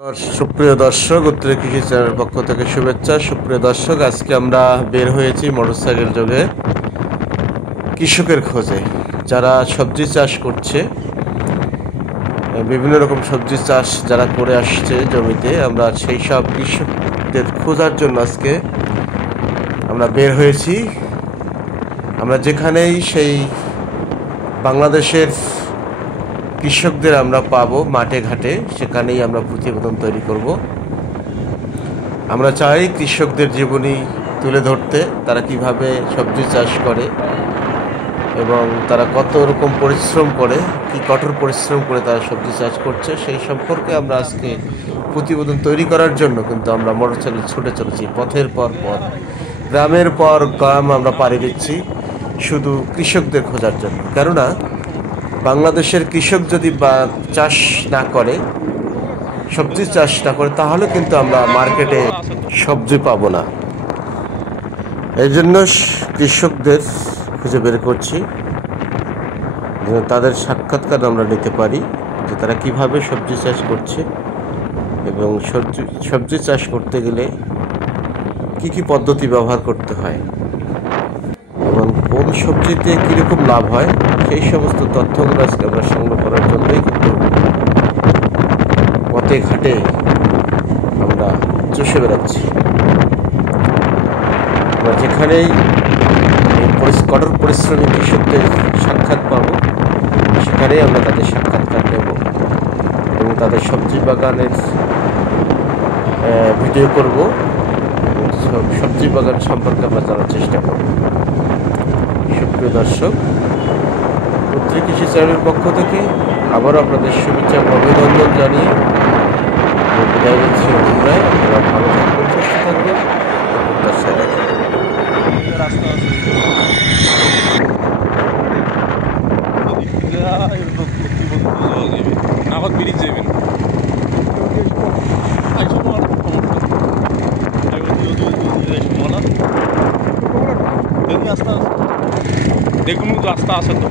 সুপ্রিয় দর্শক, উত্তরে কৃষি চ্যানেলের পক্ষ থেকে শুভেচ্ছা। সুপ্রিয় দর্শক, আজকে আমরা বের হয়েছি মোটরসাইকেল যোগে কৃষকের খোঁজে, যারা সবজি চাষ করছে। বিভিন্ন রকম সবজি চাষ যারা করে আসছে জমিতে, আমরা সেই সব কৃষকদের খোঁজার জন্য আজকে আমরা বের হয়েছি। আমরা যেখানেই সেই বাংলাদেশের কৃষকদের আমরা পাবো মাঠে ঘাটে, সেখানেই আমরা প্রতিবেদন তৈরি করব। আমরা চাই কৃষকদের জীবনী তুলে ধরতে, তারা কিভাবে সবজি চাষ করে এবং তারা কত রকম পরিশ্রম করে, কি কঠোর পরিশ্রম করে তারা সবজি চাষ করছে, সেই সম্পর্কে আমরা আজকে প্রতিবেদন তৈরি করার জন্য কিন্তু আমরা মোটরসাইকেল ছুটে চলেছি পথের পর পথ, গ্রামের পর গ্রাম আমরা পাড়ি দিচ্ছি শুধু কৃষকদের খোঁজার জন্য। কেননা বাংলাদেশের কৃষক যদি চাষ না করে, সবজি চাষ না করে, তাহলে কিন্তু আমরা মার্কেটে সবজি পাবো না। এই জন্য কৃষকদের খুঁজে বের করছি, যেন তাদের সাক্ষাৎকার আমরা নিতে পারি যে তারা কিভাবে সবজি চাষ করছে এবং সবজি চাষ করতে গেলে কি কি পদ্ধতি ব্যবহার করতে হয় এবং কোন সবজিতে কীরকম লাভ হয়, সেই সমস্ত তথ্যগুলো আজকে আমরা সংগ্রহ করার জন্যই কিন্তু পথে ঘাটে আমরা চষে বেড়াচ্ছি। আমরা যেখানেই কঠোর পরিশ্রমী কৃষকদের সাক্ষাৎ পাবো, সেখানেই আমরা তাদের সাক্ষাৎকার নেব এবং তাদের সবজি বাগানের ভিডিও করব এবং সবজি বাগান সম্পর্কে আমরা জানার চেষ্টা করব। সুপ্রিয় দর্শক, উত্তর কৃষি চ্যানেলের পক্ষ থেকে আবারও আপনাদের শুভেচ্ছা ও অভিনন্দন জানিয়ে বিদায় নিচ্ছি। আপনারা ভালো থাকবেন, সুস্থ থাকবেন, প্রত্যাশা রাখি। নাগদ ব্রিজ যাবেন দেখুন রাস্তা আছে তো।